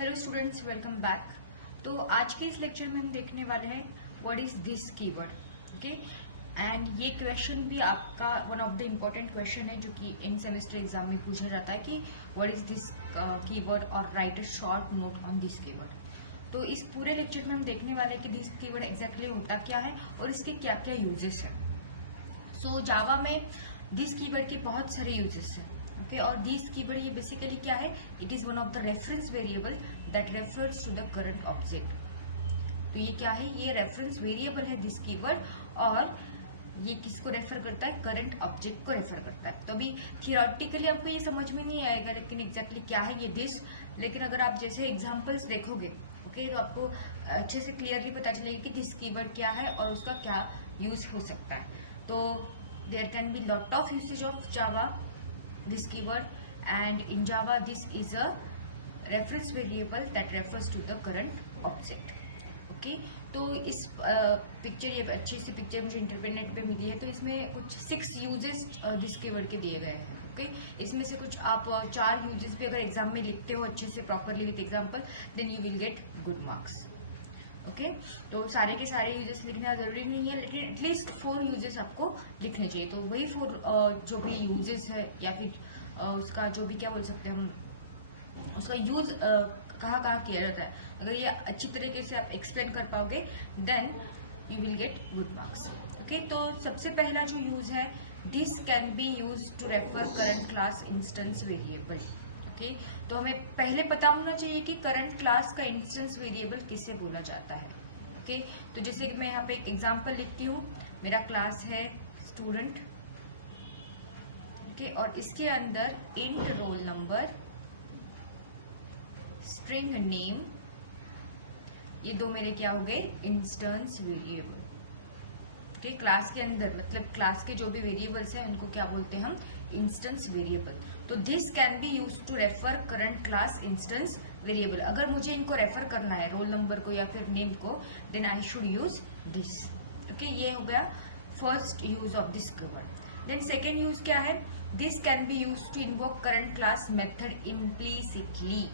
Hello students, welcome back. तो आज के इस लेक्चर में हम देखने वाले हैं what is this keyword. Okay, and ये क्वेश्चन भी आपका one of the important question है जो कि इन सेमेस्टर एग्जाम में पूछा जाता है कि व्हाट इज दिस कीवर्ड और right a short note on this keyword. तो इस पूरे लेक्चर में हम देखने वाले हैं कि दिस कीवर्ड एग्जैक्टली होता क्या है और इसके क्या क्या यूजेस हैं। सो जावा में दिस कीवर्ड के बहुत सारे यूजेस हैं। ओके, और दिस कीवर्ड ये बेसिकली क्या है, it is one of the reference variable that refers to the current object. तो ये क्या है, ये रेफरेंस वेरिएबल है दिस कीवर्ड, और ये किसको रेफर करता है, करंट ऑब्जेक्ट को रेफर करता है। तो अभी थियोरेटिकली आपको ये समझ में नहीं आएगा लेकिन एग्जैक्टली क्या है ये दिस, लेकिन अगर आप जैसे एग्जांपल्स देखोगे ओके तो आपको अच्छे से क्लियरली पता चलेगा कि दिस कीवर्ड क्या है और उसका क्या यूज हो सकता है। तो there can be lot of usage of Java this keyword, and in Java this is a reference variable that refers to the current object. Okay, तो इस पिक्चर, ये अच्छी सी पिक्चर मुझे इंटरनेट पे मिली है, तो इसमें कुछ 6 यूजेस दिस कीवर्ड के दिए गए हैं। ओके, इसमें से कुछ आप 4 यूजेस भी अगर एग्जाम में लिखते हो अच्छे से properly with example, then you will get good marks. Okay, तो सारे के सारे यूजेस लिखना जरूरी नहीं है, लेकिन एटलीस्ट 4 यूजेस आपको लिखने चाहिए। तो वही 4 जो भी यूजेस है या फिर उसका जो भी क्या बोल सकते हैं हम, उसका यूज कहाँ कहाँ किया जाता है, अगर ये अच्छी तरीके से आप एक्सप्लेन कर पाओगे then you will get good marks. Okay, तो सबसे पहला जो यूज है, this can be use to refer current class instance variable. Okay, तो हमें पहले पता होना चाहिए कि करंट क्लास का इंस्टेंस वेरिएबल किसे बोला जाता है। ओके, तो जैसे कि मैं यहाँ पे एक एग्जांपल लिखती हूँ, मेरा क्लास है स्टूडेंट। ओके, और इसके अंदर int roll number, string name, ये दो मेरे क्या हो गए, इंस्टेंस वेरिएबल। ओके, क्लास के अंदर मतलब क्लास के जो भी वेरिएबल्स हैं उनको क्या बोलते हैं हम, इंस्टेंस वेरिएबल। तो this can be use to refer current class instance variable. अगर मुझे इनको रेफर करना है रोल नंबर को या फिर नेम को, then I should use this. Okay, ये हो गया first use of this keyword. Then second use क्या है, this can be use to invoke current class method implicitly.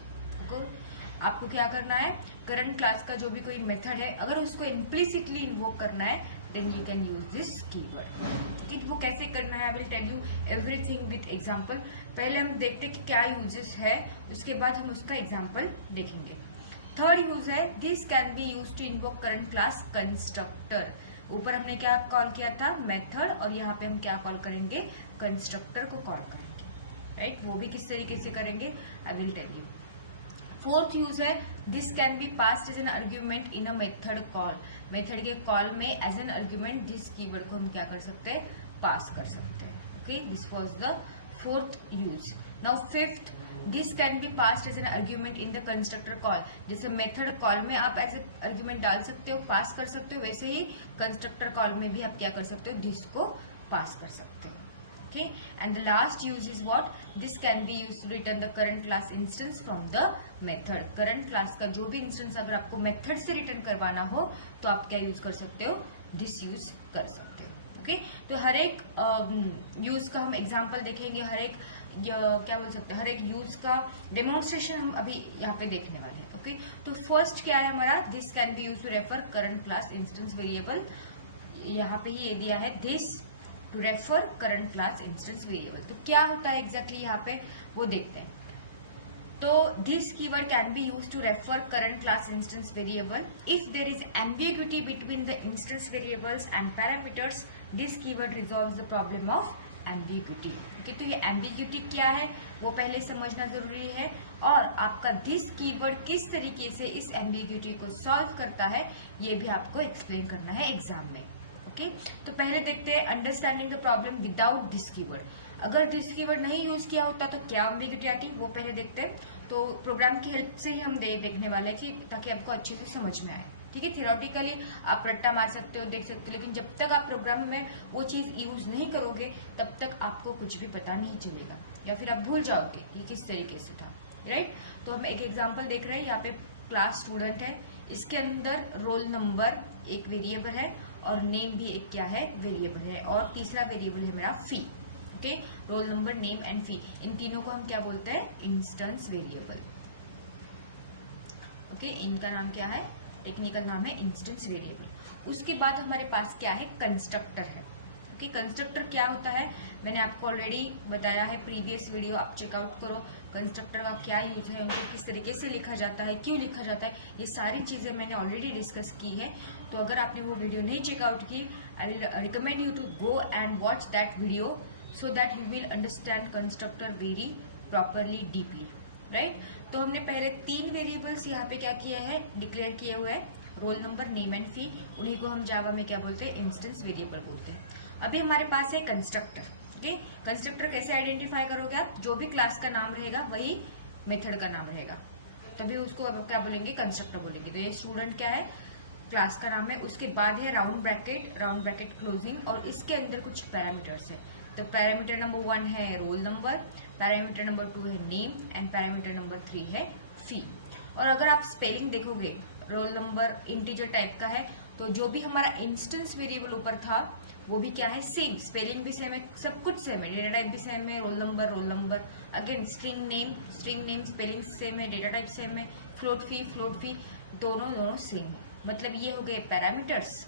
आपको क्या करना है, करंट क्लास का जो भी कोई मेथड है अगर उसको इम्प्लीसिटली इन्वोक करना है then you can use this keyword। ठीक, वो कैसे करना है, I will tell you everything with example। पहले हम देखते कि क्या यूजेस है, उसके बाद हम उसका एग्जाम्पल देखेंगे। थर्ड यूज है, this can be use to invoke current class constructor. ऊपर हमने क्या कॉल किया था, मेथड, और यहाँ पे हम क्या कॉल करेंगे, कंस्ट्रक्टर को कॉल करेंगे। राइट, वो भी किस तरीके से करेंगे, I will tell you. Fourth use है, this can be passed as an argument in a method call. Method के कॉल में as an argument this keyword को हम क्या कर सकते हैं, पास कर सकते हैं। Okay, this was the fourth use. Now fifth, this can be passed as an argument in the constructor call. जैसे मेथड कॉल में आप एज ए आर्ग्यूमेंट डाल सकते हो, पास कर सकते हो, वैसे ही कंस्ट्रक्टर कॉल में भी आप क्या कर सकते हो, दिस को पास कर सकते हो। Okay, and the last use is what, this can be used to return the current class instance from the method। current class का जो भी इंस्टेंस अगर आपको मेथड से रिटर्न करवाना हो तो आप क्या यूज कर सकते हो, दिस यूज कर सकते हो। ओके, तो हर एक यूज का हम एग्जांपल देखेंगे, हर एक क्या बोल सकते हैं, हर एक यूज का डेमोन्स्ट्रेशन हम अभी यहाँ पे देखने वाले हैं। ओके, तो फर्स्ट क्या है हमारा, this can be use to refer current class instance variable. यहाँ पे ही ये दिया है, this to refer current class instance variable. तो क्या होता है एग्जैक्टली यहाँ पे वो देखते हैं। तो this keyword can be use to refer current class instance variable if there is ambiguity between the instance variables and parameters. This keyword resolves the problem of ambiguity. Okay, तो ये एम्बिग्युइटी क्या है वो पहले समझना जरूरी है, और आपका दिस कीवर्ड किस तरीके से इस एम्बिग्युइटी को सॉल्व करता है ये भी आपको एक्सप्लेन करना है एग्जाम में। ओके, तो पहले देखते हैं understanding the problem without this keyword. अगर दिस कीवर्ड नहीं यूज किया होता तो क्या एम्बिग्युइटी आती, वो पहले देखते हैं। तो प्रोग्राम की हेल्प से ही हम देखने वाले हैं कि ताकि आपको अच्छे से समझ में आए। ठीक है, थियोरेटिकली आप रट्टा मार सकते हो, देख सकते हो, लेकिन जब तक आप प्रोग्राम में वो चीज यूज नहीं करोगे तब तक आपको कुछ भी पता नहीं चलेगा, या फिर आप भूल जाओगे कि किस तरीके से था। राइट, तो हम एक एग्जाम्पल देख रहे हैं, यहाँ पे क्लास स्टूडेंट है, इसके अंदर रोल नंबर एक वेरिएबल है और नेम भी एक क्या है, वेरिएबल है, और तीसरा वेरिएबल है मेरा fee. Okay, roll number, name and fee, इन तीनों को हम क्या बोलते हैं, इंस्टेंस वेरिएबल। ओके, इनका नाम क्या है, टेक्निकल नाम है इंस्टेंस वेरिएबल। उसके बाद हमारे पास क्या है, कंस्ट्रक्टर है। ओके, कंस्ट्रक्टर क्या होता है मैंने आपको ऑलरेडी बताया है, प्रीवियस वीडियो आप चेकआउट करो। कंस्ट्रक्टर का क्या यूज है, उनको किस तरीके से लिखा जाता है, क्यों लिखा जाता है, ये सारी चीजें मैंने ऑलरेडी डिस्कस की है। तो अगर आपने वो वीडियो नहीं चेकआउट की, I will recommend you to go and watch that video so that you will understand constructor very properly deeply, right. तो हमने पहले 3 वेरिएबल्स यहाँ पे क्या किया है, डिक्लेयर किए हुए हैं, रोल नंबर, नेम एंड फी। उन्हीं को हम जावा में क्या बोलते हैं, इंस्टेंस वेरिएबल बोलते हैं। अभी हमारे पास है कंस्ट्रक्टर। ओके, कंस्ट्रक्टर कैसे आइडेंटिफाई करोगे आप, जो भी क्लास का नाम रहेगा वही मेथड का नाम रहेगा, तभी उसको अब क्या बोलेंगे, कंस्ट्रक्टर बोलेंगे। तो ये स्टूडेंट क्या है, क्लास का नाम है। उसके बाद है राउंड ब्रैकेट क्लोजिंग, और इसके अंदर कुछ पैरामीटर्स है। तो पैरामीटर नंबर 1 है रोल नंबर, पैरामीटर नंबर 2 है नेम एंड पैरामीटर नंबर 3 है फी। और अगर आप स्पेलिंग देखोगे, रोल नंबर इंटीजर टाइप का है, तो जो भी हमारा इंस्टेंस वेरिएबल ऊपर था वो भी क्या है, सेम, स्पेलिंग भी सेम है, सब कुछ सेम है, डेटा टाइप भी सेम है, roll number. Again string name spelling same है, डेटा टाइप सेम है, फ्लोट फी दोनों सेम है। मतलब ये हो गए पैरामीटर्स,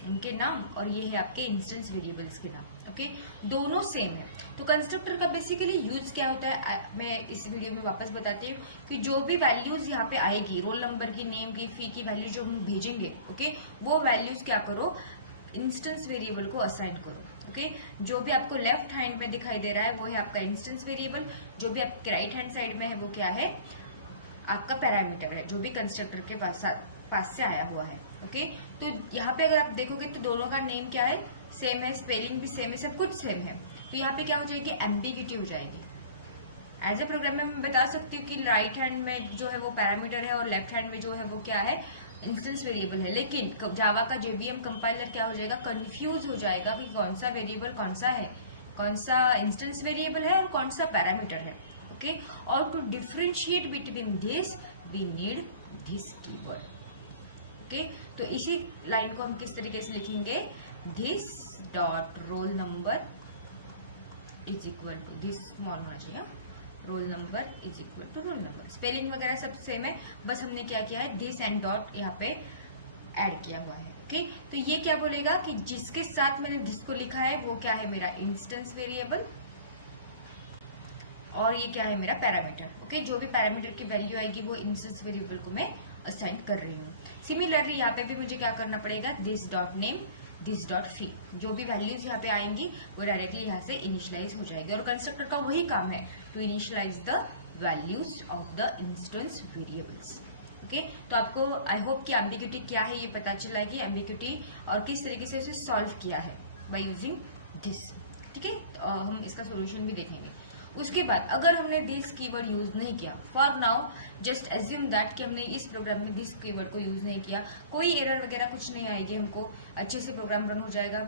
इनके नाम, और ये है आपके इंस्टेंस वेरिएबल्स के नाम। ओके, दोनों सेम है। तो कंस्ट्रक्टर का बेसिकली यूज क्या होता है, मैं इस वीडियो में वापस बताती हूँ कि जो भी वैल्यूज यहाँ पे आएगी, रोल नंबर की, नेम की, फी की वैल्यू जो हम भेजेंगे, ओके, वो वैल्यूज क्या करो, इंस्टेंस वेरिएबल को असाइन करो। ओके, जो भी आपको लेफ्ट हैंड में दिखाई दे रहा है वो है आपका इंस्टेंस वेरिएबल, जो भी आपके राइट हैंड साइड में है वो क्या है, आपका पैरामीटर है, जो भी कंस्ट्रक्टर के पास से आया हुआ है। ओके, तो यहाँ पे अगर आप देखोगे तो दोनों का नेम क्या है, सेम है, स्पेलिंग भी सेम है, सब कुछ सेम है। तो यहाँ पे क्या हो जाएगी, एम्बिग्यूटी हो जाएगी। एज ए प्रोग्रामर मैं बता सकती हूँ कि राइट हैंड में जो है वो पैरामीटर है और लेफ्ट हैंड में जो है वो क्या है, इंस्टेंस वेरिएबल है। लेकिन जावा का जेवीएम कंपाइलर क्या हो जाएगा, कंफ्यूज हो जाएगा कि कौन सा वेरिएबल कौन सा है, कौन सा इंस्टेंस वेरिएबल है और कौन सा पैरामीटर है। ओके, और to differentiate between this we need this keyword. Okay, तो इसी लाइन को हम किस तरीके से लिखेंगे, this dot roll number is equal to, this small होना चाहिए, roll number is equal to roll number. Spelling वगैरह सब सेम है, बस हमने क्या किया है, दिस एंड डॉट यहाँ पे ऐड किया हुआ है। ओके, तो ये क्या बोलेगा कि जिसके साथ मैंने दिस को लिखा है वो क्या है, मेरा इंस्टेंस वेरिएबल, और ये क्या है, मेरा पैरामीटर। ओके, जो भी पैरामीटर की वैल्यू आएगी वो इंस्टेंस वेरिएबल को मैं असाइन कर रही हूँ। सिमिलरली यहाँ पे भी मुझे क्या करना पड़ेगा, this dot name, this dot फी, जो भी वैल्यूज यहाँ पे आएंगी वो डायरेक्टली यहाँ से इनिशियलाइज हो जाएगी। और कंस्ट्रक्टर का वही काम है, to initialize the values of the instance variables. Okay, तो आपको आई होप कि एम्बिग्यूटी क्या है ये पता चला है, कि एम्बिग्यूटी और किस तरीके से उसे सॉल्व किया है बाय यूजिंग दिस। ठीक है, तो हम इसका सोल्यूशन भी देखेंगे। उसके बाद अगर हमने दिस कीवर्ड यूज नहीं किया, for now just assume that कि हमने इस प्रोग्राम में दिस कीवर्ड को यूज नहीं किया, कोई एरर वगैरह कुछ नहीं आएगी, हमको अच्छे से प्रोग्राम रन हो जाएगा।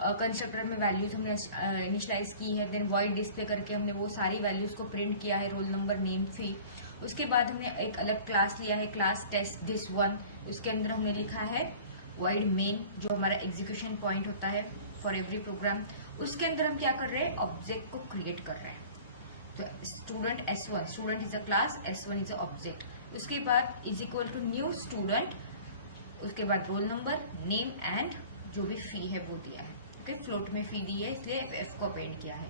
कंस्ट्रक्टर में वैल्यूज हमने इनिशियलाइज की है, देन वॉइड डिस्प्ले करके हमने वो सारी वैल्यूज को प्रिंट किया है, रोल नंबर, नेम, फी। उसके बाद हमने एक अलग क्लास लिया है, क्लास टेस्ट दिस वन, उसके अंदर हमने लिखा है वॉइड मेन, जो हमारा एग्जीक्यूशन पॉइंट होता है फॉर एवरी प्रोग्राम। उसके अंदर हम क्या कर रहे हैं, ऑब्जेक्ट को क्रिएट कर रहे हैं। तो student S1, student is a class, S1 is a object. उसके बाद is equal to new student, उसके बाद रोल नंबर, नेम एंड जो भी फी है वो दिया है। ओके, फ्लोट में फी दी है इसलिए F को अपेंड किया है,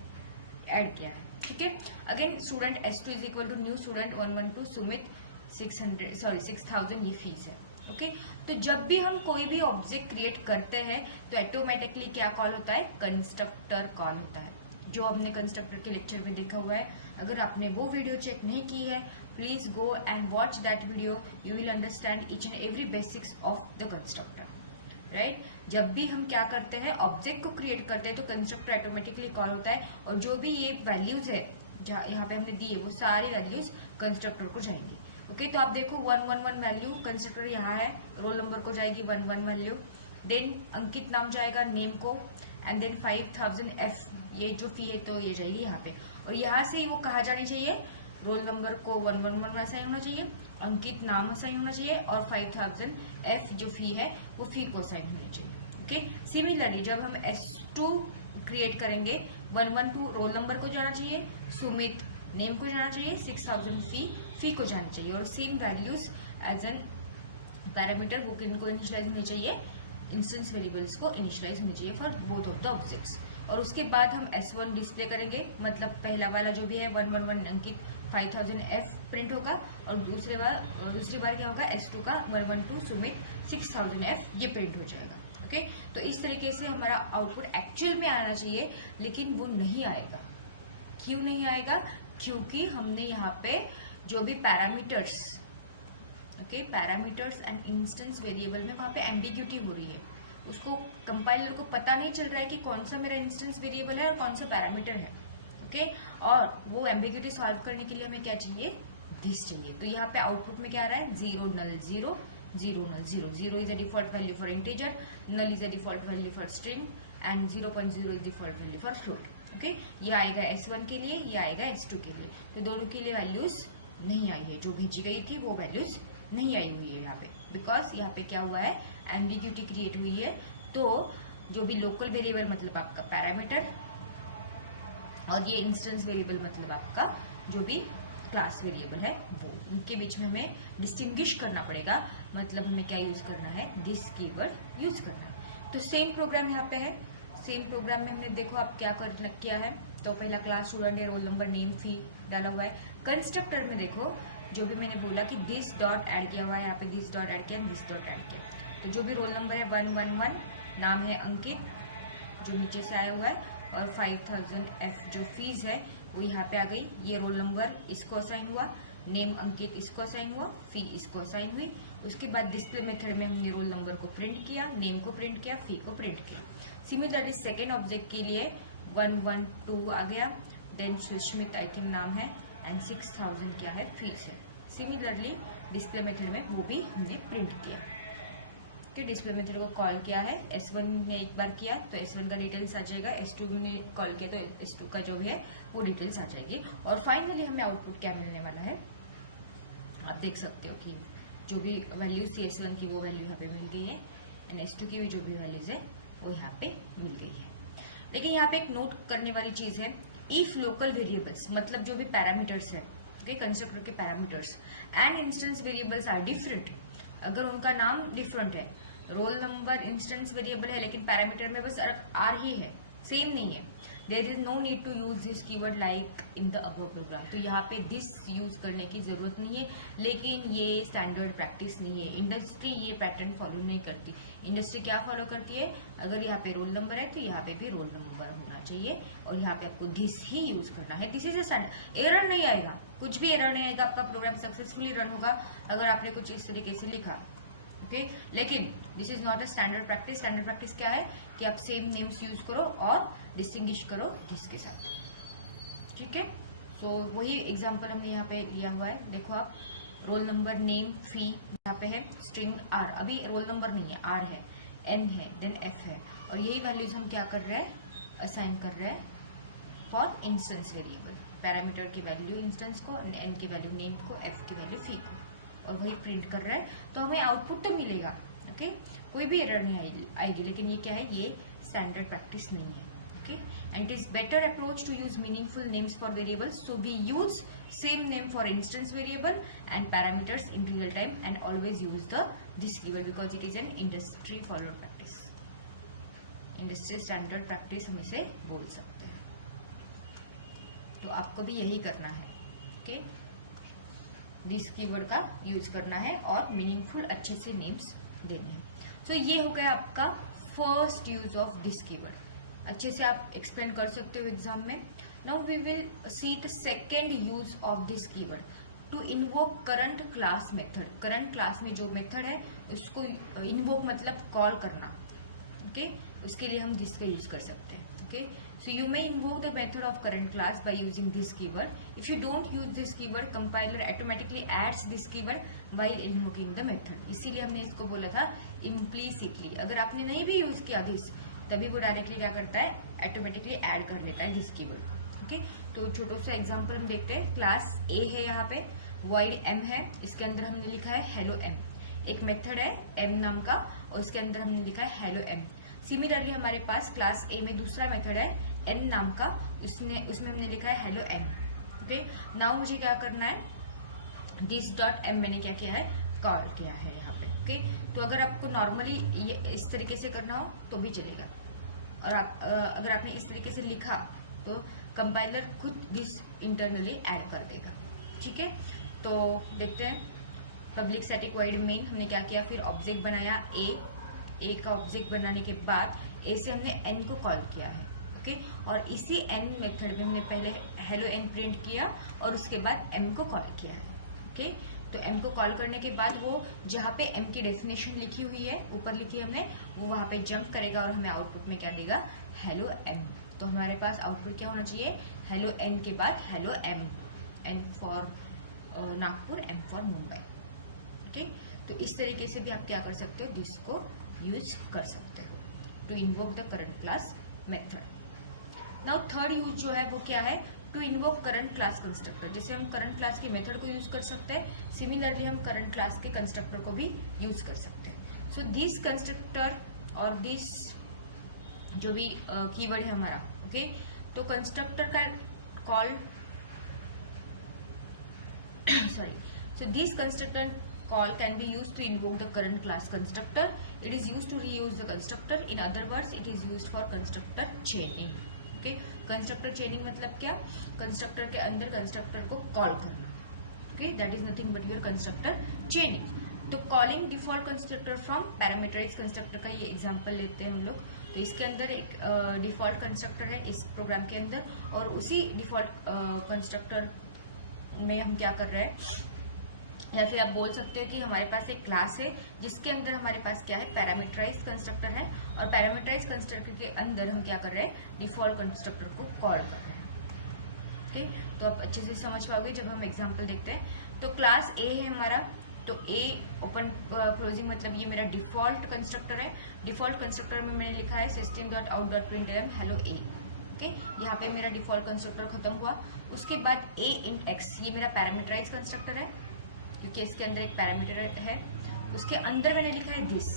ऐड किया है। ठीक है, again student S2 is equal to new student 112 Sumit 6000, ये फीस है। ओके, तो जब भी हम कोई भी ऑब्जेक्ट क्रिएट करते हैं तो ऑटोमेटिकली क्या कॉल होता है, कंस्ट्रक्टर कॉल होता है, जो हमने कंस्ट्रक्टर के लेक्चर में देखा हुआ है। अगर आपने वो वीडियो चेक नहीं की है, please go and watch that video, you will understand each and every basics of the constructor, right. जब भी हम क्या करते हैं, ऑब्जेक्ट को क्रिएट करते हैं तो कंस्ट्रक्टर ऑटोमेटिकली कॉल होता है, और जो भी ये वैल्यूज है यहाँ पे हमने दी है वो सारी वैल्यूज कंस्ट्रक्टर को जाएंगी। ओके, तो आप देखो 111 वैल्यू कंस्ट्रक्टर यहाँ है, रोल नंबर को जाएगी 11 वैल्यू, देन अंकित नाम जाएगा नेम को, एंड देन 5000 F, ये जो फी है तो ये जाएगी यहाँ पे, और यहाँ से वो कहा जानी चाहिए, रोल नंबर को 111 में असाइन होना चाहिए, अंकित नाम असाइन होना चाहिए, और 5000 F जो फी है वो फी को असाइन होनी चाहिए। ओके, सिमिलरली जब हम S2 क्रिएट करेंगे, 112 रोल नंबर को जाना चाहिए, सुमित नेम को जाना चाहिए, 6000 फी को जाना चाहिए, और same values as an parameter वो किनको इनिशियलाइज होनी चाहिए, इंस्टेंस वेरिएबल्स को इनिशियलाइज होनी चाहिए for both of the objects. और उसके बाद हम S1 डिस्प्ले करेंगे, मतलब पहला वाला जो भी है 111 अंकित 5000F प्रिंट होगा, और दूसरी बार क्या होगा, S2 का 112 सुमित 6000F ये प्रिंट हो जाएगा। ओके, तो इस तरीके से हमारा आउटपुट एक्चुअल में आना चाहिए, लेकिन वो नहीं आएगा। क्यों नहीं आएगा? क्योंकि हमने यहाँ पे जो भी parameters, okay, parameters and instance variable में वहाँ पे एम्बिग्यूटी हो रही है, उसको कंपाइलर को पता नहीं चल रहा है कि कौन सा मेरा इंस्टेंस वेरिएबल है और कौन सा पैरामीटर है। ओके, और वो एम्बिग्यूटी सॉल्व करने के लिए हमें क्या चाहिए, दिस चाहिए। तो यहाँ पे आउटपुट में क्या आ रहा है, 0 null 0 0 null 0 0 is a default value for integer, null is a default value for string and 0.0 is default value for float। Okay, ये आएगा S1 के लिए, ये आएगा S2 के लिए। तो दोनों के लिए वैल्यूज नहीं आई है, जो भेजी गई थी वो वैल्यूज नहीं आई हुई है यहाँ पे, बिकॉज यहाँ पे क्या हुआ है, एम्बिग्यूटी क्रिएट हुई है। तो जो भी लोकल वेरिएबल मतलब आपका पैरामीटर, और ये इंस्टेंस वेरिएबल मतलब आपका जो भी क्लास वेरिएबल है, वो उनके बीच में हमें डिस्टिंग्विश करना पड़ेगा। मतलब हमें क्या यूज करना है, दिस कीवर्ड यूज करना है। तो सेम प्रोग्राम यहाँ पे है, सेम प्रोग्राम में हमने देखो आप क्या किया है। तो पहला क्लास स्टूडेंट है, रोल नंबर नेम फी डाला हुआ है। कंस्ट्रक्टर में देखो जो भी मैंने बोला कि दिस डॉट ऐड किया हुआ है, यहाँ पे दिस डॉट ऐड किया, दिस डॉट ऐड किया। तो जो भी रोल नंबर है 111, नाम है अंकित जो नीचे से आया हुआ है, और 5000F जो फीस है वो यहाँ पे आ गई। ये रोल नंबर इसको असाइन हुआ, नेम अंकित इसको असाइन हुआ, फी इसको असाइन हुई। उसके बाद डिस्प्ले मेथड में हमने रोल नंबर को प्रिंट किया, नेम को प्रिंट किया, फी को प्रिंट किया। सिमिलरली सेकेंड ऑब्जेक्ट के लिए 112 आ गया, देन सुष्मित आई थिंक नाम है, एंड 6000 क्या है, फीस है। सिमिलरली डिस्प्ले मेथड में वो भी हमने प्रिंट किया। कि डिस्प्ले मेथड को कॉल किया है, S1 में एक बार किया तो S1 का डिटेल्स आ जाएगा, S2 में कॉल किया तो S2 का जो भी है वो डिटेल्स आ जाएगी। और फाइनली हमें आउटपुट क्या मिलने वाला है, आप देख सकते हो कि जो भी वैल्यूज थी S1 की वो वैल्यू यहाँ पे मिल गई है, एंड S2 की भी जो भी वैल्यूज है वो यहाँ पे मिल गई है। लेकिन यहाँ पे एक नोट करने वाली चीज है, इफ लोकल वेरिएबल्स मतलब जो भी पैरामीटर्स है, ओके, कंस्ट्रक्टर के parameters and instance variables are different, अगर उनका नाम डिफरेंट है, रोल नंबर इंस्टेंस वेरिएबल है लेकिन पैरामीटर में बस आर ही है, सेम नहीं है, there is no need to use this keyword like in the above program. तो यहाँ पे दिस यूज करने की जरूरत नहीं है, लेकिन ये स्टैंडर्ड प्रैक्टिस नहीं है, इंडस्ट्री ये पैटर्न फॉलो नहीं करती। इंडस्ट्री क्या फॉलो करती है, अगर यहाँ पे रोल नंबर है तो यहाँ पे भी रोल नंबर होना चाहिए, और यहाँ पे आपको दिस ही यूज करना है। This is a standard, error नहीं आएगा, कुछ भी एरर नहीं आएगा, आपका प्रोग्राम सक्सेसफुली रन होगा अगर आपने कुछ इस तरीके से लिखा। ओके, लेकिन this is not a standard practice. Standard practice क्या है कि आप सेम नेम्स यूज करो और डिस्टिंग्विश करो दिस के साथ, ठीक है। तो वही एग्जांपल हमने यहाँ पे लिया हुआ है, देखो आप, रोल नंबर नेम फी यहाँ पे है, स्ट्रिंग आर, अभी रोल नंबर नहीं है, आर है, एन है, देन एफ है, और यही वैल्यूज हम क्या कर रहे हैं, असाइन कर रहे हैं फॉर इंस्टेंस वेरिएबल, पैरामीटर की वैल्यू इंस्टेंस को, एन की वैल्यू नेम को, एफ की वैल्यू फी को, और वही प्रिंट कर रहा है। तो हमें आउटपुट तो मिलेगा, ओके, कोई भी एरर नहीं आएगी, लेकिन ये क्या है, ये स्टैंडर्ड प्रैक्टिस नहीं है। Okay, and it is better approach to use meaningful names for variables, so we use same name for instance variable and parameters in real time, and always use the this keyword because it is an industry followed practice, industry standard practice हम इसे बोल सकते हैं। तो आपको भी यही करना है, ओके, दिस कीवर्ड का यूज करना है और मीनिंगफुल अच्छे से नेम्स देने हैं। तो ये हो गया आपका first use of this keyword, अच्छे से आप एक्सप्लेन कर सकते हो एग्जाम में। Now we will see the second use of this keyword, to invoke current class method. Current class में जो मेथड है उसको इन्वोक मतलब कॉल करना, ओके, उसके लिए हम दिस का यूज कर सकते हैं। Okay, so you may invoke the method of current class by using this keyword. If you don't use this keyword, compiler automatically adds this keyword while invoking the method. इसीलिए हमने इसको बोला था implicitly। अगर आपने नहीं भी यूज किया this, तभी वो डायरेक्टली क्या करता है, ऑटोमेटिकली ऐड कर लेता है this keyword। ओके, तो छोटा सा एग्जांपल हम देखते हैं। क्लास A है, यहाँ पे void m है, इसके अंदर हमने लिखा है hello m, एक मेथड है m नाम का, और इसके अंदर हमने लिखा है hello m। सिमिलरली हमारे पास क्लास A में दूसरा मेथड है n नाम का, उसमें हमने लिखा है हेलो m। ओके, नाउ मुझे क्या करना है, दिस डॉट एम मैंने क्या किया है, कॉल किया है यहाँ पे। ओके, तो अगर आपको नॉर्मली ये इस तरीके से करना हो तो भी चलेगा, और अगर आपने इस तरीके से लिखा तो कंपाइलर खुद दिस इंटरनली ऐड कर देगा। ठीक है, तो देखते हैं। पब्लिक स्टैटिक वॉइड मेन हमने क्या किया, फिर ऑब्जेक्ट बनाया ए का ऑब्जेक्ट बनाने के बाद ए से हमने एन को कॉल किया है। ओके, और इसी एन मेथड में हमने पहले हेलो एन प्रिंट किया और उसके बाद एम को कॉल किया है। ओके, तो एम को कॉल करने के बाद वो जहाँ पे एम की डेफिनेशन लिखी हुई है, ऊपर लिखी है हमने, वो वहाँ पे जंप करेगा और हमें आउटपुट में क्या देगा, हेलो एम। तो हमारे पास आउटपुट क्या होना चाहिए, हेलो एन के बाद hello M, N for Nagpur, M for Mumbai. Okay, तो इस तरीके से भी आप क्या कर सकते हो, दिस को यूज कर सकते हो to invoke the current class method. Now third use जो है वो क्या है, to invoke current class constructor. जैसे हम करंट क्लास के मेथड को यूज कर सकते हैं, सिमिलरली हम करंट क्लास के कंस्ट्रक्टर को भी यूज कर सकते हैं। सो दिस कंस्ट्रक्टर और दिस जो भी कीवर्ड है हमारा, ओके, तो कंस्ट्रक्टर का call sorry, so this constructor call can be used to invoke the current class constructor. It is used to reuse the constructor. In other words, it is used for constructor chaining. Okay, constructor chaining मतलब क्या, constructor के अंदर constructor को call करना। Okay, that is nothing but your constructor chaining. तो calling default constructor from parameterized constructor का ये example लेते हैं हम लोग। तो इसके अंदर एक default constructor है इस प्रोग्राम के अंदर, और उसी default constructor में हम क्या कर रहे हैं, या फिर आप बोल सकते हो कि हमारे पास एक क्लास है जिसके अंदर हमारे पास क्या है, पैरामीटराइज्ड कंस्ट्रक्टर है, और पैरामीटराइज्ड कंस्ट्रक्टर के अंदर हम क्या कर रहे हैं, डिफॉल्ट कंस्ट्रक्टर को कॉल कर रहे हैं। ओके, तो आप अच्छे से समझ पाओगे जब हम एग्जांपल देखते हैं। तो क्लास ए है हमारा, तो ए ओपन क्लोजिंग मतलब ये मेरा डिफॉल्ट कंस्ट्रक्टर है। डिफॉल्ट कंस्ट्रक्टर में मैंने लिखा है system.out.println हेलो ए। ओके, यहाँ पे मेरा डिफॉल्ट कंस्ट्रक्टर खत्म हुआ। उसके बाद a int x, ये मेरा पैरामीटराइज कंस्ट्रक्टर है क्योंकि इसके अंदर एक पैरामीटर है। उसके अंदर मैंने लिखा है दिस।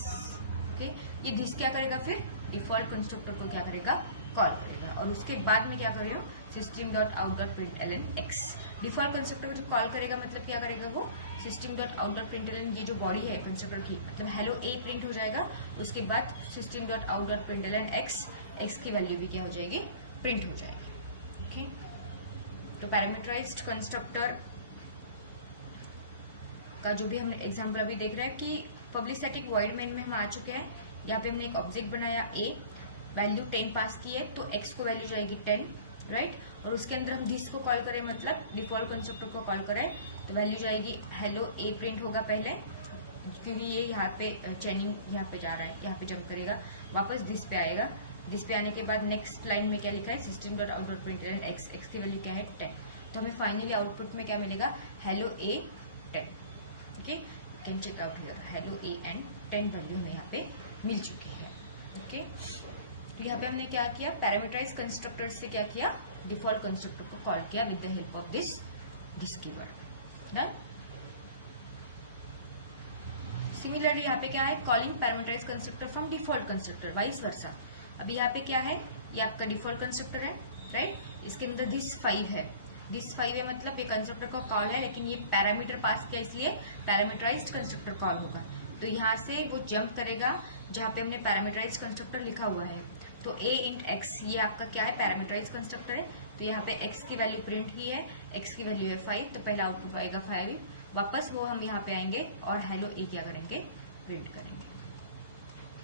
ओके, ये दिस क्या करेगा, फिर डिफॉल्ट कंस्ट्रक्टर को क्या करेगा, कॉल करेगा। और उसके बाद में क्या कर रही हूँ, system.out.println x। डिफॉल्ट कंस्ट्रक्टर को जो कॉल करेगा मतलब क्या करेगा, वो system.out.println ये जो बॉडी है कंस्ट्रक्टर की, मतलब हेलो ए प्रिंट हो जाएगा। उसके बाद system.out.println x की वैल्यू भी क्या हो जाएगी, प्रिंट हो जाएगी। ओके, तो पैरामीटराइज्ड कंस्ट्रक्टर का जो भी हमने एग्जांपल अभी देख रहे हैं कि पब्लिक स्टैटिक वॉइड मेन में हम आ चुके हैं। यहाँ पे हमने एक ऑब्जेक्ट बनाया a, वैल्यू 10 पास की है, तो x को वैल्यू जाएगी 10, राइट। और उसके अंदर हम दिस को कॉल करें मतलब डिफॉल्ट कंस्ट्रक्टर को कॉल करें, तो वैल्यू जाएगी हेलो ए प्रिंट होगा पहले, क्योंकि ये यहाँ पे चेनिंग यहाँ पे जा रहा है, यहाँ पे जंप करेगा, वापस दिस पे आएगा। दिस पे आने के बाद नेक्स्ट लाइन में क्या लिखा है, system.out.println x की वैल्यू क्या है 10। तो हमें फाइनली आउटपुट में क्या मिलेगा, hello A 10। Okay, can check out here, hello A and 10 value हमें यहाँ पे मिल चुकी है। ओके, तो यहाँ पे हमने क्या किया, पैरामीटराइज कंस्ट्रक्टर से क्या किया, डिफॉल्ट कंस्ट्रक्टर को कॉल किया with the help of this keyword. Done. Similarly यहाँ पे क्या है, calling parameterize constructor from default constructor, vice versa. अभी यहाँ पे क्या है, ये आपका डिफॉल्ट कंस्ट्रक्टर है, राइट। इसके अंदर दिस 5 है, दिस 5 है मतलब ये कंस्ट्रक्टर का कॉल है, लेकिन ये पैरामीटर पास किया इसलिए पैरामीटराइज्ड कंस्ट्रक्टर कॉल होगा। तो यहाँ से वो जंप करेगा जहाँ पे हमने पैरामीटराइज्ड कंस्ट्रक्टर लिखा हुआ है। तो a int x ये आपका क्या है, पैरामीटराइज्ड कंस्ट्रक्टर है। तो यहाँ पे x की वैल्यू प्रिंट की है, x की वैल्यू है 5, तो पहला आउटपुट आएगा 5। वापस वो हम यहाँ पे आएंगे और हेलो ए क्या करेंगे, प्रिंट करेंगे।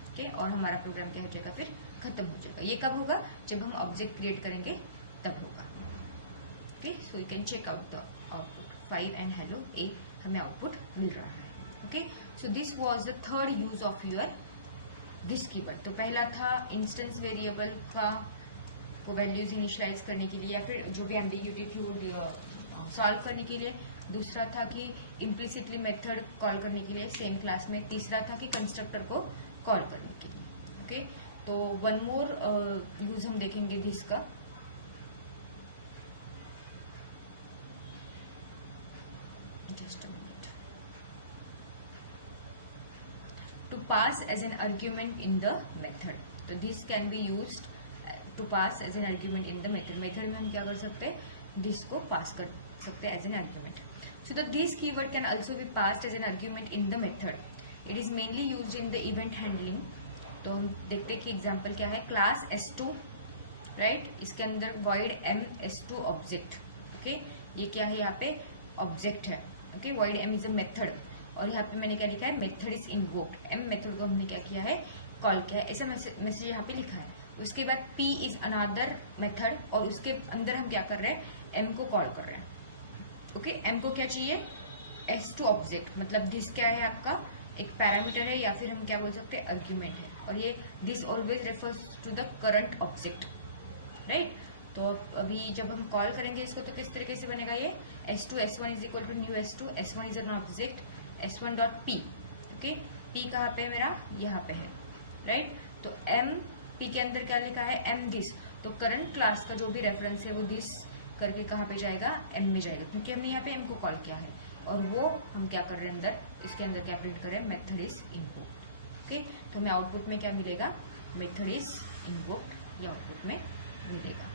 ओके, और हमारा प्रोग्राम क्या हो जाएगा, फिर खत्म हो जाएगा। ये कब होगा, जब हम ऑब्जेक्ट क्रिएट करेंगे तब होगा। Okay, so you can check out the output, 5 and hello ए हमें आउटपुट मिल रहा है। Okay, so this was the third use of your this keyword. तो पहला था इंस्टेंस वेरिएबल का को वैल्यूज इनिशियलाइज करने के लिए, या फिर जो भी एम्बिग्यूटी थी वो सॉल्व करने के लिए। दूसरा था कि इम्प्लिसिटली मेथड कॉल करने के लिए सेम क्लास में। तीसरा था कि कंस्ट्रक्टर को कॉल करने के लिए। ओके, तो वन मोर यूज हम देखेंगे दिस का। Just a minute. To pass as an argument in the method, तो this can be used to pass as an argument in the method. Method में हम क्या कर सकते हैं, दिस को पास कर सकते हैं as an argument. So the this keyword can also be passed as an argument in the method. It is mainly used in the event handling. तो हम देखते हैं कि एग्जाम्पल क्या है. क्लास S2 राइट, इसके अंदर void m S2 object. Okay, ये क्या है यहाँ पे ऑब्जेक्ट है. Okay, void m is a method. और यहाँ पे मैंने क्या लिखा है, method is invoked. m method को हमने क्या किया है, कॉल किया है. ऐसा मैसेज यहाँ पे लिखा है. उसके बाद p इज अनदर मेथड और उसके अंदर हम क्या कर रहे हैं, m को कॉल कर रहे हैं. ओके, m को क्या चाहिए, S2 ऑब्जेक्ट. मतलब दिस क्या है आपका, एक पैरामीटर है या फिर हम क्या बोल सकते हैं, आर्ग्यूमेंट है. और ये this always refers to the current object right. तो अभी जब हम कॉल करेंगे इसको तो किस तरीके से बनेगा, ये S2 S1 is equal to new S2. S1 is an object S1 dot P. ओके, P कहाँ पे है मेरा, यहाँ पे है राइट. तो M P के अंदर क्या लिखा है, M दिस. तो करंट क्लास का जो भी रेफरेंस है वो दिस करके कहाँ पे जाएगा, M में जाएगा, क्योंकि हमने यहाँ पे M को कॉल किया है. और वो हम क्या कर रहे हैं अंदर, इसके अंदर क्या प्रिंट करें, मेथड इज इन्वोक्ड. ओके, तो हमें आउटपुट में क्या मिलेगा, मेथड इज इन्वोक्ड, ये आउटपुट में मिलेगा.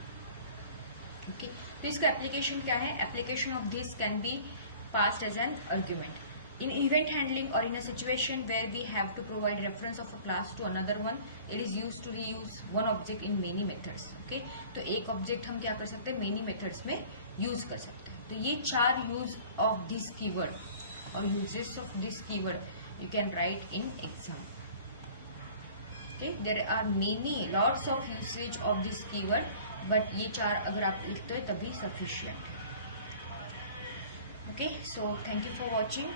ओके, तो इसका एप्लीकेशन क्या है, application of this can be passed as an argument in event handling or in a situation where we have to provide reference of a class to another one. It is used to reuse one object in many methods. Okay, तो एक object हम क्या कर सकते हैं, many methods में use कर सकते हैं. तो ये 4 यूज ऑफ दिस कीवर्ड और uses of this keyword you can write in exam. Okay, there are many lots of usage of this keyword, but ये 4 अगर आप लिखते हो तभी sufficient. Okay, so thank you for watching.